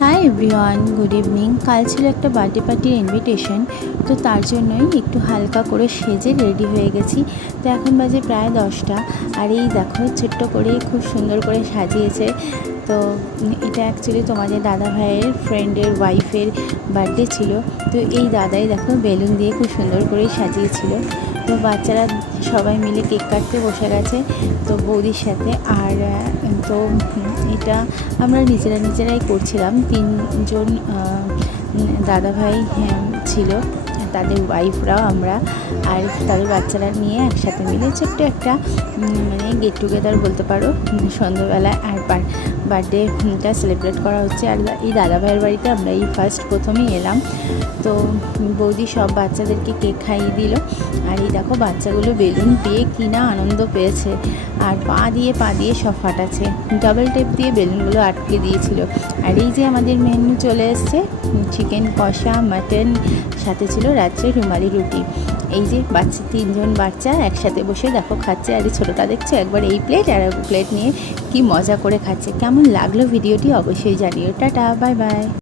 Hi everyone, good evening. কাল ছিল একটা বার্থডে পার্টির ইনভিটেশন, তো তার জন্যই একটু হালকা করে সেজে রেডি হয়ে গেছি। তো এখন বাজে প্রায় 10টা, আর এই দেখো ছোট্ট করে খুব সুন্দর করে সাজিয়েছে। তো এটা অ্যাকচুয়ালি তোমাদের দাদা ভাইয়ের ফ্রেন্ডের ওয়াইফের বার্থডে ছিল। তো এই দাদাই দেখো বেলুন দিয়ে খুব সুন্দর করেই সাজিয়েছিল। তো বাচ্চারা সবাই মিলে কেক কাটতে বসে গেছে তো বৌদির সাথে। আর তো এটা আমরা নিজেরাই করছিলাম। তিনজন দাদাভাই ছিল, তাদের ওয়াইফরাও, আমরা আর তাদের বাচ্চারা নিয়ে একসাথে মিলে ছোট্ট একটা মানে গেট টুগেদার বলতে পারো, সন্ধ্যাবেলায় আর বার্থডেটা সেলিব্রেট করা হচ্ছে। আর এই দাদাভাইয়ের বাড়িতে আমরা এই প্রথমেই এলাম। তো বৌদি সব বাচ্চাদেরকে কেক খাইয়ে দিল। আর এই দেখো বাচ্চাগুলো বেলুন পেয়ে কিনা আনন্দ পেয়েছে, আর পা দিয়ে সব ফাটাচ্ছে। ডাবল টেপ দিয়ে বেলুনগুলো আটকে দিয়েছিল। আর এই যে আমাদের মেনু চলে এসছে, চিকেন কষা, মাটন, সাথে ছিল রাত্রে রুমালি রুটি। এই যে তিনজন বাচ্চা একসাথে বসে দেখো খাচ্ছে। আর এই ছোটোটা দেখছো একবার এই প্লেট আর এক প্লেট নিয়ে কি মজা করে খাচ্ছে। কেমন লাগলো ভিডিওটি অবশ্যই জানিও। Tata, bye bye.